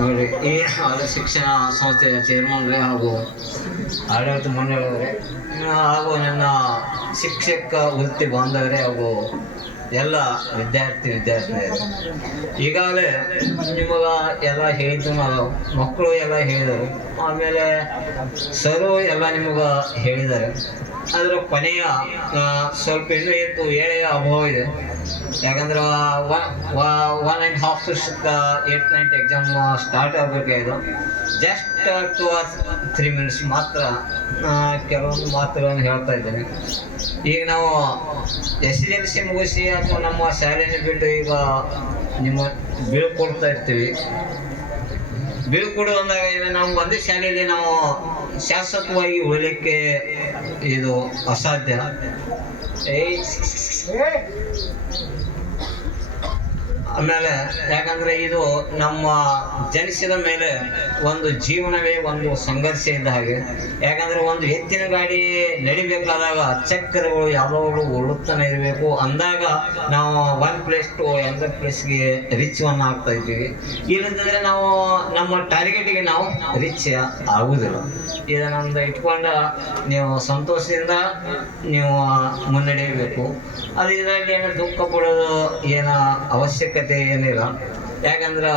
ನೋಡಿ, ಈ ಶಿಕ್ಷಣ ಸಂಸ್ಥೆಯ ಚೇರ್ಮನ್ ಹಾಗೂ ಆಡಳಿತ ಮಂಡಳಿಯವರೇ ಹಾಗೂ ನನ್ನ ಶಿಕ್ಷಕ ವೃತ್ತಿ ಬಾಂಧವರೇ ಹಾಗೂ ಎಲ್ಲ ವಿದ್ಯಾರ್ಥಿನಿಯರು, ಈಗಾಗಲೇ ನಿಮಗ ಎಲ್ಲ ಹೇಳಿದ್ದು ಮಕ್ಕಳು ಎಲ್ಲ ಹೇಳಿದರು, ಆಮೇಲೆ ಸರು ಎಲ್ಲ ನಿಮಗ ಹೇಳಿದ್ದಾರೆ. ಅದರ ಕೊನೆಯ ಸ್ವಲ್ಪ ಇನ್ನೂ ಇತ್ತು ಏಳೆಯ ಅಭಾವ ಇದೆ. ಯಾಕಂದ್ರೆ 1.5 ವರ್ಷಕ್ಕೆ 8th ಎಕ್ಸಾಮ್ ಸ್ಟಾರ್ಟ್ ಆಗಬೇಕಾಗಿದ್ದು. ಜಸ್ಟ್ 2 or 3 minutes ಮಾತ್ರ ಕೆಲವೊಂದು ಮಾತುಗಳನ್ನು ಹೇಳ್ತಾ ಇದ್ದೇನೆ. ಈಗ ನಾವು SSLC ಮುಗಿಸಿ ಅಥವಾ ನಮ್ಮ ಶಾಲೆಯನ್ನು ಬಿಟ್ಟು ಈಗ ನಿಮ್ಮ ಬೀಳ್ಕೊಡ್ತಾ ಇರ್ತೀವಿ. ಬೀಳ್ಕೊಡು ಅಂದಾಗ ಈಗ ನಾವು ಒಂದೇ ಶಾಲೆಯಲ್ಲಿ ನಾವು ಶಾಶ್ವತವಾಗಿ ಉಳಿಲಿಕ್ಕೆ ಇದು ಅಸಾಧ್ಯ. ಆಮೇಲೆ ಯಾಕಂದ್ರೆ ಇದು ನಮ್ಮ ಜನಿಸಿದ ಮೇಲೆ ಒಂದು ಜೀವನವೇ ಒಂದು ಸಂಘರ್ಷ ಇದ್ದ ಹಾಗೆ. ಯಾಕಂದ್ರೆ ಒಂದು ಎತ್ತಿನ ಗಾಡಿ ನಡಿಬೇಕಾದಾಗ ಚಕ್ರಗಳು ಯಾವಾಗಲೂ ಉರುಳುತ್ತಾನೆ ಇರಬೇಕು. ಅಂದಾಗ ನಾವು 1 place to another ಪ್ಲೇಸ್ಗೆ ರಿಚ್ ಆಗ್ತಾ ಇದ್ದೀವಿ. ಇಲ್ಲದಿದ್ರೆ ನಾವು ನಮ್ಮ ಟಾರ್ಗೆಟ್ಗೆ ನಾವು ರಿಚ್ ಆಗುವುದಿಲ್ಲ. ಇದನ್ನೊಂದು ಇಟ್ಕೊಂಡ ನೀವು ಸಂತೋಷದಿಂದ ನೀವು ಮುನ್ನಡೆಯಬೇಕು. ಅದು ಇದರಲ್ಲಿ ಏನು ದುಃಖ ಪಡೋದು ಏನೋ ಅವಶ್ಯಕತೆ ಏನಿಲ್ಲ. ಯಾಕಂದ್ರೆ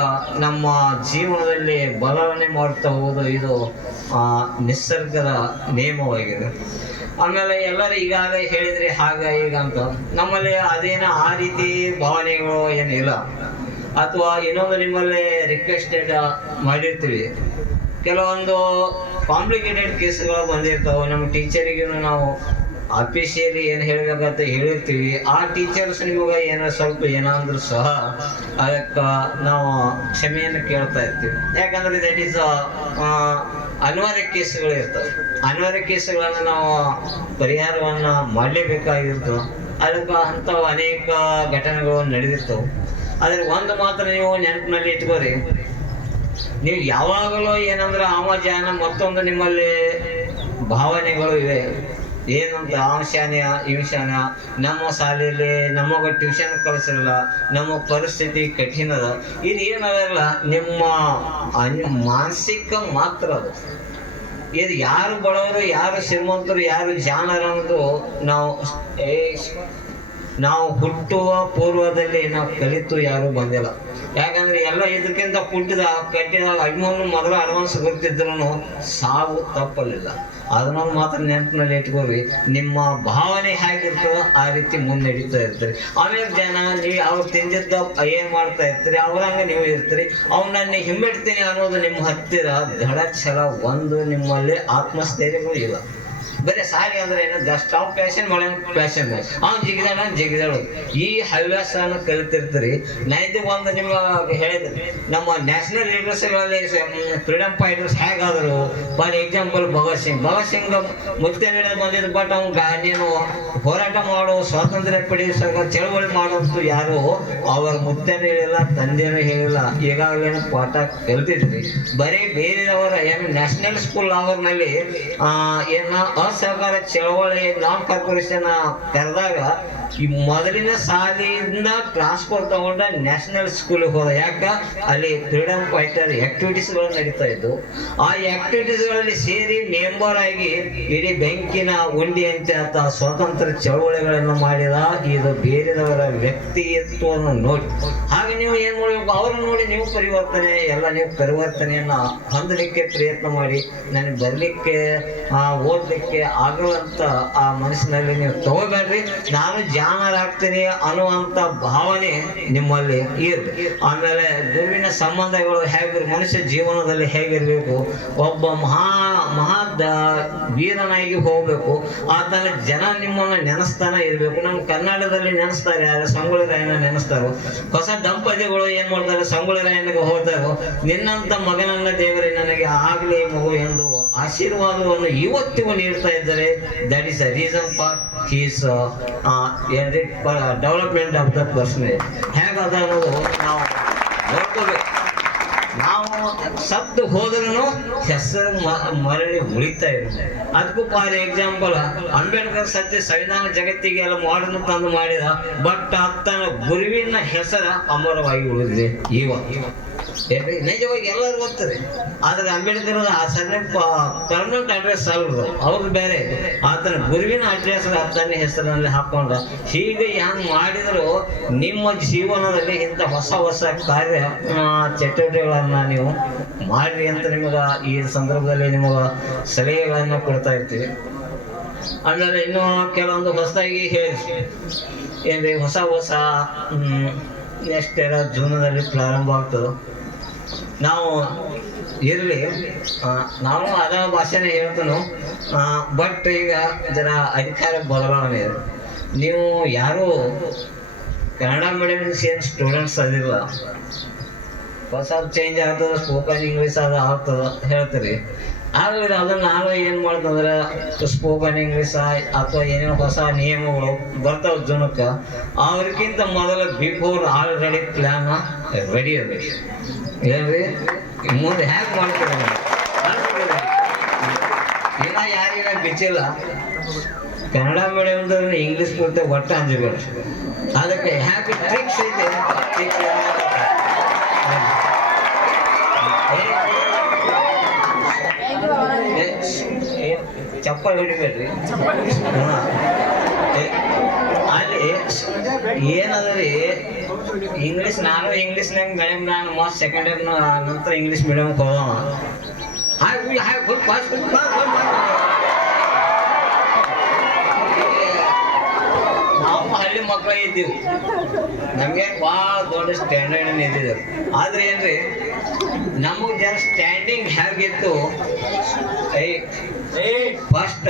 ನಮ್ಮ ಜೀವನದಲ್ಲಿ ಬದಲಾವಣೆ ಮಾಡ್ತಾ ಹೋಗೋದು ಇದು ನಿಸರ್ಗದ ನಿಯಮವಾಗಿದೆ. ಆಮೇಲೆ ಎಲ್ಲರೂ ಈಗಾಗಲೇ ಹೇಳಿದ್ರಿ ಹಾಗ ಈಗ ಅಂತ, ನಮ್ಮಲ್ಲಿ ಅದೇನೋ ಆ ರೀತಿ ಭಾವನೆಗಳು ಏನಿಲ್ಲ. ಅಥವಾ ಇನ್ನೊಂದು ನಿಮ್ಮಲ್ಲಿ ರಿಕ್ವೆಸ್ಟೆಡ್ ಮಾಡಿರ್ತೀವಿ, ಕೆಲವೊಂದು ಕಾಂಪ್ಲಿಕೇಟೆಡ್ ಕೇಸ್ಗಳು ಬಂದಿರ್ತಾವೆ. ನಮ್ಮ ಟೀಚರಿಗೂ ನಾವು ಅಫಿಷಿಯಲಿ ಏನು ಹೇಳಬೇಕಂತ ಹೇಳಿರ್ತೀವಿ. ಆ ಟೀಚರ್ಸ್ ನಿಮಗೆ ಏನೋ ಸ್ವಲ್ಪ ಏನಾದರೂ ಸಹ ಅದಕ್ಕೆ ನಾವು ಕ್ಷಮೆಯನ್ನು ಕೇಳ್ತಾ ಇರ್ತೀವಿ. ಯಾಕಂದರೆ ದಟ್ ಈಸ್ ಅನಿವಾರ್ಯ ಕೇಸ್ಗಳು ಇರ್ತವೆ. ಅನಿವಾರ್ಯ ಕೇಸ್ಗಳನ್ನು ನಾವು ಪರಿಹಾರವನ್ನು ಮಾಡಲೇಬೇಕಾಗಿರ್ತವೆ. ಅದಕ್ಕೆ ಅಂಥವು ಅನೇಕ ಘಟನೆಗಳು ನಡೆದಿರ್ತವೆ. ಆದರೆ ಒಂದು ಮಾತ್ರ ನೀವು ನೆನಪಿನಲ್ಲಿ ಇಟ್ಕೋರಿ, ನೀವು ಯಾವಾಗಲೂ ಏನಂದ್ರೆ ಆಮಜಾನ ಮತ್ತೊಂದು ನಿಮ್ಮಲ್ಲಿ ಭಾವನೆಗಳು ಇವೆ. ಏನಂತ ಅಂಶಾನ ಇಂಶಾನ, ನಮ್ಮ ಶಾಲೆಯಲ್ಲಿ ನಮಗೆ ಟ್ಯೂಷನ್ ಕಲಿಸಿರಲ್ಲ, ನಮ್ಮ ಪರಿಸ್ಥಿತಿ ಕಠಿಣದ. ಇದು ಏನಲ್ಲ, ನಿಮ್ಮ ಮಾನಸಿಕ ಮಾತ್ರ ಅದು. ಇದು ಯಾರು ಬಡವರು, ಯಾರು ಶ್ರೀಮಂತರು, ಯಾರು ಜಾಣರು ಅನ್ನೋದು ನಾವು ಹುಟ್ಟುವ ಪೂರ್ವದಲ್ಲಿ ನಾವು ಕಲಿತು ಯಾರು ಬಂದಿಲ್ಲ. ಯಾಕಂದ್ರೆ ಎಲ್ಲ ಇದಕ್ಕಿಂತ ಕಟ್ಟಿದಾಗ ಅಭಿಮಾನ ಮೊದಲು ಅಡ್ವಾನ್ಸ್ ಗೊತ್ತಿದ್ರು ಸಾವು ತಪ್ಪಲಿಲ್ಲ. ಅದನ್ನೊಂದು ಮಾತ್ರ ನೆನಪಿನಲ್ಲಿ ಇಟ್ಕೋರಿ. ನಿಮ್ಮ ಭಾವನೆ ಹೇಗಿರ್ತದೋ ಆ ರೀತಿ ಮುನ್ನಡೀತಾ ಇರ್ತೀರಿ. ಆಮೇಲೆ ಜನ ನೀವು ಅವ್ರು ತಿಂದಿದ್ದ ಏನು ಮಾಡ್ತಾ ಇರ್ತೀರಿ, ಅವ್ರಂಗೆ ನೀವು ಇರ್ತೀರಿ. ಅವ್ನನ್ನ ಹಿಮ್ಮೆಡ್ತೀನಿ ಅನ್ನೋದು ನಿಮ್ಮ ಹತ್ತಿರ ದೃಢ ಛಲ ಒಂದು ನಿಮ್ಮಲ್ಲಿ ಆತ್ಮಸ್ಥೈರ್ಯಗಳು ಇಲ್ಲ. ಬರೀ ಸಾರಿ ಅಂದ್ರೆ ಏನು, ಜಸ್ಟ್ ಅವ್ನು ಪ್ಯಾಷನ್ ಪ್ಯಾಷನ್ ಅವ್ನು ಜಿಗಿದಾಡು ಈ ಹವ್ಯಾಸನ ಕಲಿತಿರ್ತೀರಿ. ಒಂದು ನಿಮ್ಗೆ ಹೇಳಿದ್ರಿ, ನಮ್ಮ ನ್ಯಾಷನಲ್ ಲೀಡರ್ಸ್ಗಳಲ್ಲಿ ಫ್ರೀಡಮ್ ಫೈಟರ್ಸ್ ಹೇಗಾದರು. ಫಾರ್ ಎಕ್ಸಾಂಪಲ್ ಭಗತ್ ಸಿಂಗ್ ಮುಕ್ತ ಬಂದಿದ್ದು. ಬಟ್ ಅವ್ನು ನೀನು ಹೋರಾಟ ಮಾಡೋ, ಸ್ವಾತಂತ್ರ್ಯ ಪಡಿಸೋ ಚಳವಳಿ ಮಾಡೋದು ಯಾರು ಅವ್ರ ಮುತ್ತೇನೂ ಹೇಳಿಲ್ಲ, ತಂದೆನೂ ಹೇಳಿಲ್ಲ. ಈಗಾಗಲೇ ಪಾಠ ಕಲಿತಿದ್ರಿ. ಬರೀ ಬೇರೆಯವರ ಏನು ನ್ಯಾಷನಲ್ ಸ್ಕೂಲ್ ಅವರ್ನಲ್ಲಿ ಏನ ಅಸಹಕಾರ ಚಳವಳಿ ನಾನ್ ಕಾರ್ಪೊರೇಷನ್ ಕರೆದಾಗ ಈ ಮೊದಲಿನ ಸಾಲಿಯಿಂದ ಟ್ರಾನ್ಸ್ಫರ್ ತಗೊಂಡ ನ್ಯಾಷನಲ್ ಸ್ಕೂಲಿಗೆ ಹೋದ. ಯಾಕ ಅಲ್ಲಿ ಫ್ರೀಡಮ್ ಫೈಟರ್ ಆಕ್ಟಿವಿಟೀಸ್ಗಳು ನಡೀತಾ ಇದ್ದು. ಆ ಆಕ್ಟಿವಿಟೀಸ್ಗಳಲ್ಲಿ ಸೇರಿ ಮೆಂಬರ್ ಆಗಿ ಇಡೀ ಬೆಂಕಿನ ಉಂಡಿ ಅಂತ ಸ್ವಾತಂತ್ರ್ಯ ಚಳವಳಿಗಳನ್ನು ಮಾಡಿದ. ಇದು ಬೇರೆದವರ ವ್ಯಕ್ತಿತ್ವವನ್ನು ನೋಡಿ ಹಾಗೆ ನೀವು ಏನ್ ಮಾಡಬೇಕು, ಅವ್ರನ್ನ ನೋಡಿ ನೀವು ಪರಿವರ್ತನೆಯನ್ನ ಹೊಂದಲಿಕ್ಕೆ ಪ್ರಯತ್ನ ಮಾಡಿ. ನನಗೆ ಬರ್ಲಿಕ್ಕೆ ಓದ್ಲಿಕ್ಕೆ ಆಗಲ್ಲಂತ ಆ ಮನಸ್ಸಿನಲ್ಲಿ ನೀವು ತಗೋಬೇಡ್ರಿ. ನಾನು ಜಾಣರಾಗ್ತೀನಿ ಅನ್ನುವಂಥ ಭಾವನೆ ನಿಮ್ಮಲ್ಲಿ ಇರ್ಲಿ. ಆಮೇಲೆ ಗುರುವಿನ ಸಂಬಂಧಗಳು ಹೇಗಿರ್, ಮನುಷ್ಯ ಜೀವನದಲ್ಲಿ ಹೇಗಿರ್ಬೇಕು, ಒಬ್ಬ ಮಹಾ ವೀರನಾಗಿ ಹೋಗ್ಬೇಕು. ಆತನ ಜನ ನಿಮ್ಮನ್ನು ನೆನೆಸ್ತಾನೆ ಇರ್ಬೇಕು. ನಮ್ಮ ಕನ್ನಡದಲ್ಲಿ ನೆನೆಸ್ತಾರೆ ಯಾರು, ಸಂಗೊಳ್ಳಿ ರಾಯಣ್ಣ ನೆನೆಸ್ತಾರೋ. ಹೊಸ ದಂಪತಿಗಳು ಏನ್ ಮಾಡ್ತಾರೆ, ಸಂಗೊಳ್ಳಿ ರಾಯಣ್ಣಗೆ ಹೋಗ್ತಾರೋ, ನಿನ್ನಂತ ಮಗನನ್ನ ದೇವರೇ ನನಗೆ ಆಗ್ಲಿ ಮಗು ಎಂದು ಆಶೀರ್ವಾದವನ್ನು ಇವತ್ತಿಗೂ ನೀಡ್ತಾ ಇದ್ದಾರೆ. That is a reason for his development of the personage. ಹೇಗದ ಅನ್ನೋದು ನಾವು ನೋಡ್ಕೋಬೇಕು. ನಾವು ಸತ್ತು ಹೋದ್ರೂ ಹೆಸರು ಮರಳಿ ಉಳಿತಾ ಇರುತ್ತೆ. ಅದಕ್ಕೂ ಫಾರ್ ಎಕ್ಸಾಂಪಲ್ ಅಂಬೇಡ್ಕರ್ ಸತ್ಯ ಸಂವಿಧಾನ ಜಗತ್ತಿಗೆ ಎಲ್ಲ ಮಾಡರ್ನ್ ತಂದು ಮಾಡಿದ, ಬಟ್ ಆತನ ಗುರುವಿನ ಹೆಸರ ಅಮರವಾಗಿ ಉಳಿದಿದೆ. ನಿಜವಾಗಿ ಎಲ್ಲರೂ ಓದ್ತಾರೆ, ಆದ್ರೆ ಅಂಬೇಡ್ಕರ್ ಆ ಸಣ್ಣ ಪರ್ಮನೆಂಟ್ ಅಡ್ರೆಸ್ ಅಲ್ರು, ಅವ್ರದ್ದು ಬೇರೆ. ಆತನ ಗುರುವಿನ ಅಡ್ರೆಸ್ ತನ್ನ ಹೆಸರಿನಲ್ಲಿ ಹಾಕೊಂಡ ಹೀಗೆ ಹೆಂಗ್ ಮಾಡಿದ್ರು ನಿಮ್ಮ ಜೀವನದಲ್ಲಿ ಇಂಥ ಹೊಸ ಹೊಸ ಕಾರ್ಯ ಚಟುವಟಿಕೆಗಳನ್ನ ನೀವು ಮಾಡ್ರಿ ಅಂತ ನಿಮಗ ಈ ಸಂದರ್ಭದಲ್ಲಿ ನಿಮಗ ಸಲಹೆಗಳನ್ನ ಕೊಡ್ತಾ ಇರ್ತೀವಿ. ಆಮೇಲೆ ಇನ್ನೂ ಕೆಲವೊಂದು ಹೊಸದಾಗಿ ಹೇಳಿ ಏನ್ರಿ ಹೊಸ ಹೊಸ ನೆಕ್ಸ್ಟ್ ಎಲ್ಲ ಜೂನದಲ್ಲಿ ಪ್ರಾರಂಭ ಆಗ್ತದೆ. ನಾವು ಇರಲಿ, ನಾವು ಅದ ಭಾಷೆನೇ ಹೇಳ್ತನು, ಬಟ್ ಈಗ ಜನ ಅಧಿಕಾರ ಬದಲಾವಣೆ ಇದೆ. ನೀವು ಯಾರು ಕನ್ನಡ ಮೀಡಿಯಂ ಏನು ಸ್ಟೂಡೆಂಟ್ಸ್ ಅದಿಲ್ಲ, ಹೊಸ ಚೇಂಜ್ ಆಗ್ತದೆ, ಸ್ಪೋಕನ್ ಇಂಗ್ಲೀಷ್ ಅದು ಆಗ್ತದೆ ಹೇಳ್ತೀರಿ. ಆಗಲಿ ಅದನ್ನು ನಾನು ಏನು ಮಾಡ್ತಂದ್ರೆ ಸ್ಪೋಕನ್ ಇಂಗ್ಲೀಷ್ ಅಥವಾ ಏನೇನು ಹೊಸ ನಿಯಮಗಳು ಬರ್ತಾವ ಜನಕ್ಕೆ, ಅವ್ರಿಗಿಂತ ಮೊದಲು ಬಿಫೋರ್ ಆಲ್ರೆಡಿ ಪ್ಲ್ಯಾನ್ ರೆಡಿ ಅದ. ಏನ್ರಿ ಮುಂದೆ ಹ್ಯಾಕ್ ಮಾಡ್ತೀರ ಏನ ಯಾರಿಗ ಬಿಚ್ಚಿಲ್ಲ. ಕನ್ನಡ ಮೀಡಿಯಮ್ದವ್ರನ್ನ ಇಂಗ್ಲೀಷ್ ಕೊಡ್ತೇವೆ ಒಟ್ಟು ಅಂಜಬೇಡ. ಅದಕ್ಕೆ ಹ್ಯಾಪಿ ಟ್ರಿಕ್ಸ್ ಐತೆ. ಚಪ್ಪಲ್ ಹಿಡಿಬೇಡ್ರಿ. ಅಲ್ಲಿ ಏನದ್ರಿ ಇಂಗ್ಲೀಷ್, ನಾನು ಇಂಗ್ಲೀಷ್ನಾಗ ಮೀಡಿಯಮ್, ನಾನು ಮೋಸ್ಟ್ ಸೆಕೆಂಡ್ ಇಯರ್ ನಂತರ ಇಂಗ್ಲೀಷ್ ಮೀಡಿಯಮ್ಗೆ ಹೋಗೋಣ. ನಾವು ಹಳ್ಳಿ ಮಕ್ಕಳು ಇದ್ದೀವಿ, ನಮಗೆ ಭಾಳ ದೊಡ್ಡ ಸ್ಟ್ಯಾಂಡರ್ಡ್ ಇದ್ದಿದ್ದೇವೆ. ಆದ್ರೆ ಏನ್ರಿ ನಮಗೆ ಜನ ಸ್ಟ್ಯಾಂಡಿಂಗ್ ಹೇಗಿತ್ತು, ಫಸ್ಟ್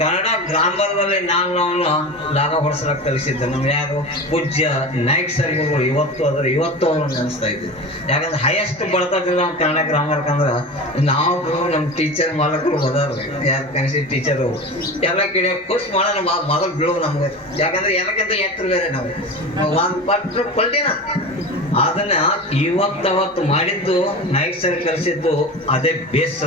ಕನ್ನಡ ಗ್ರಾಮರ್ನಲ್ಲಿ ನಾವು ಲಾಗ ಹೊಡ್ಸಲಕ್ಕೆ ಕಲಿಸಿದ್ದೆ. ನಮ್ಗೆ ಯಾರು ಪೂಜ್ಯ ನಾಯ್ಕ್ ಸರ್ಗಳು ಇವತ್ತು ಅವ್ರು ನೆನೆಸ್ತಾ ಇದ್ವಿ. ಯಾಕಂದ್ರೆ ಹೈಯೆಸ್ಟ್ ಬಡ್ತದಿಂದ ನಾವು ಕನ್ನಡ ಗ್ರಾಮರ್ಕಂದ್ರೆ ನಾವು ನಮ್ಮ ಟೀಚರ್ ಮಾಲಕರು ಹೋದಾರ್ರಿ, ಯಾರು ಕನಿಷ್ಠ ಟೀಚರು ಎಲ್ಲ ಕಿಡಿಯ ಖುಷ್ ಮಾಡೋಣ ಮೊದಲು ಬೀಳೋ ನಮ್ಗೆ. ಯಾಕಂದ್ರೆ ಎಲ್ಲಕ್ಕಿಂತ ಎತ್ತರ ಬೇರೆ ನಾವು ಒಂದು ಪಟ್ರು ಪಲ್ಟಿನ ಅದನ್ನ ಇವತ್ತು ಮಾಡಿದ್ದು ನಾಯ್ಕ್ ಸರ್ ಕಲಿಸಿದ್ದು ಅದೇ ಬೇಸ್.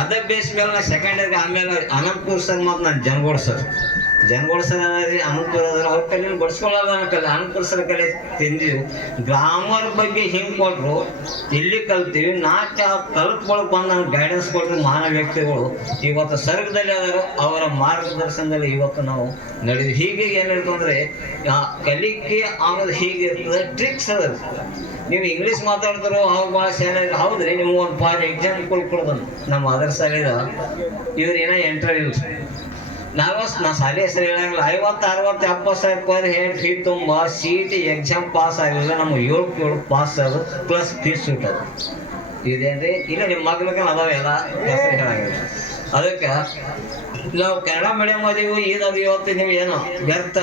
ಅದೇ ಬೇಸ್ ಮೇಲೆ ನಾ ಸೆಕೆಂಡ್ ಇಯರ್ಗೆ ಆಮೇಲೆ ಅನಂತಪುರ ಸರ್ ಮತ್ತು ನಾನು ಜನಗೋಡ್ ಸರ್ ಅದ್ರಿ ಅನಂತಪುರ ಅದ್ರ ಅವ್ರ ಕೈಲಿ ಬಡ್ಸ್ಕೊಳ್ಳೋದು ಕಲೆ ಅನಂತಪುರ ಸರ್ ಕಲೆ ತಿಂದೀವಿ. ಗ್ರಾಮರ್ ಬಗ್ಗೆ ಹಿಂಗೆ ಕೊಟ್ಟರು, ಇಲ್ಲಿ ಕಲ್ತೀವಿ. ನಾಟ್ಯ ಕಲ್ತ್ಕೊಳಕ್ ಬಂದು ನನಗೆ ಗೈಡೆನ್ಸ್ ಕೊಟ್ಟರು ಮಹಾನ್ ವ್ಯಕ್ತಿಗಳು ಇವತ್ತು ಸರ್ಗದಲ್ಲಿ ಆದರು. ಅವರ ಮಾರ್ಗದರ್ಶನದಲ್ಲಿ ಇವತ್ತು ನಾವು ನಡೆದ್ವಿ. ಹೀಗೆ ಏನಿರ್ತದೆ ಅಂದರೆ ಕಲಿಕೆ ಅನ್ನೋದು ಹೀಗಿರ್ತದೆ, ಟ್ರಿಕ್ಸ್ ಅದ. ನೀವು ಇಂಗ್ಲೀಷ್ ಮಾತಾಡ್ತಾರೋ ಅವ್ರು ಭಾಳ ಶಾಲೆ ಹೌದ್ರಿ. ನಿಮ್ಗೆ ಒಂದು ಫಾರ್ ಎಕ್ಸಾಂಪಲ್ ಕೊಡ್ದನು, ನಮ್ಮ ಅದರ್ ಸಾಲಿದ ಇವ್ರು ಏನೋ ಎಂಟ್ರಿ ಇಲ್ಲ, ನಾ ಶಾಲೆ ಹೆಸರು ಹೇಳಂಗಿಲ್ಲ, 50, 60, 70 ಸಾವಿರ ಹೇಳಿ ಫೀ ತುಂಬ CET ಎಕ್ಸಾಮ್ ಪಾಸ್ ಆಗಿಲ್ಲ. ನಮ್ಗೆ 7 ಪಾಸ್ ಅದು ಪ್ಲಸ್ ಫೀಸ್ ಸುಟ್ಟದು. ಇದೇನ್ರಿ ಇಲ್ಲ ನಿಮ್ಮ ಮಗ್ಳಿಗೆ ಅದಾವ ಎಲ್ಲ ಹೆಸರು ಹೇಳಂಗಿಲ್ಲ. ಅದಕ್ಕೆ ನಾವು ಕನ್ನಡ ಮೀಡಿಯಮ್ ಅದೀವಿ, ಈದಾಗ ಇವತ್ತು ನೀವು ಏನೋ ವ್ಯರ್ಥ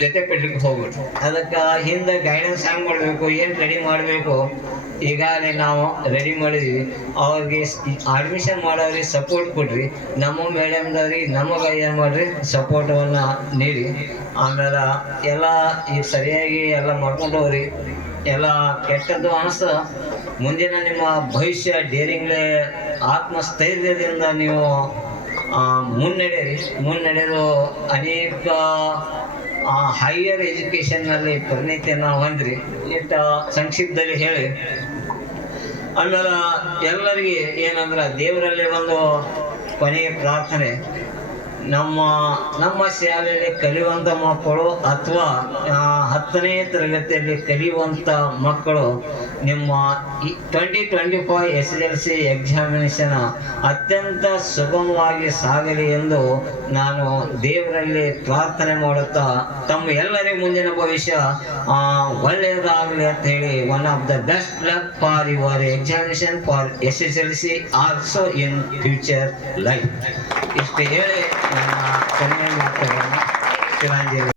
ಜೊತೆ ಪೆಟ್ಟಿಗೆ ಹೋಗ್ಬಿಟ್ಟು ಅದಕ್ಕೆ ಹಿಂದೆ ಗೈಡೆನ್ಸ್ ಹೆಂಗೆ ಮಾಡಬೇಕು, ಏನು ರೆಡಿ ಮಾಡಬೇಕು ಈಗಾಗಲೇ ನಾವು ರೆಡಿ ಮಾಡಿದ್ವಿ. ಅವ್ರಿಗೆ ಅಡ್ಮಿಷನ್ ಮಾಡೋರಿಗೆ ಸಪೋರ್ಟ್ ಕೊಡ್ರಿ, ನಮ್ಮ ಮೀಡಿಯಮ್ದವ್ರಿಗೆ ನಮಗೆ ಏನು ಮಾಡಿರಿ ಸಪೋರ್ಟವನ್ನು ನೀಡಿ. ಆಮೇಲೆ ಎಲ್ಲ ಈಗ ಸರಿಯಾಗಿ ಎಲ್ಲ ಮಾಡ್ಕೊಂಡು ಹೋಗ್ರಿ. ಎಲ್ಲ ಕೆಟ್ಟದ್ದು ಅನಿಸ್ತದ, ಮುಂದಿನ ನಿಮ್ಮ ಭವಿಷ್ಯ ಡೇರಿಂಗ್ಲೇ ಆತ್ಮಸ್ಥೈರ್ಯದಿಂದ ನೀವು ಮುನ್ನಡೆದು ಅನೇಕ ಹೈಯರ್ ಎಜುಕೇಷನ್ನಲ್ಲಿ ಪರಿಣಿತಿಯನ್ನು ಹೊಂದ್ರಿ ಇಷ್ಟ ಸಂಕ್ಷಿಪ್ತದಲ್ಲಿ ಹೇಳಿ. ಆಮೇಲೆ ಎಲ್ಲರಿಗೆ ಏನಂದ್ರೆ ದೇವರಲ್ಲಿ ಒಂದು ಕೊನೆಯ ಪ್ರಾರ್ಥನೆ, ನಮ್ಮ ಶಾಲೆಯಲ್ಲಿ ಕಲಿಯುವಂಥ ಮಕ್ಕಳು ಅಥವಾ 10ನೇ ತರಗತಿಯಲ್ಲಿ ಕಲಿಯುವಂಥ ಮಕ್ಕಳು ನಿಮ್ಮ 2025 SSLC ಎಕ್ಸಾಮಿನೇಷನ್ ಅತ್ಯಂತ ಸುಗಮವಾಗಿ ಸಾಗಲಿ ಎಂದು ನಾನು ದೇವರಲ್ಲಿ ಪ್ರಾರ್ಥನೆ ಮಾಡುತ್ತಾ ತಮ್ಮ ಎಲ್ಲರಿಗೂ ಮುಂದಿನ ಭವಿಷ್ಯ ಒಳ್ಳೆಯದಾಗಲಿ ಅಂತ ಹೇಳಿ one of the best luck for your examination for SSLC also in future life. ಇಷ್ಟು ಹೇಳಿ ನನ್ನ ಕೊನೆಯ ಮಾತುಗಳನ್ನು ಶಿವಾಂಜಲಿ.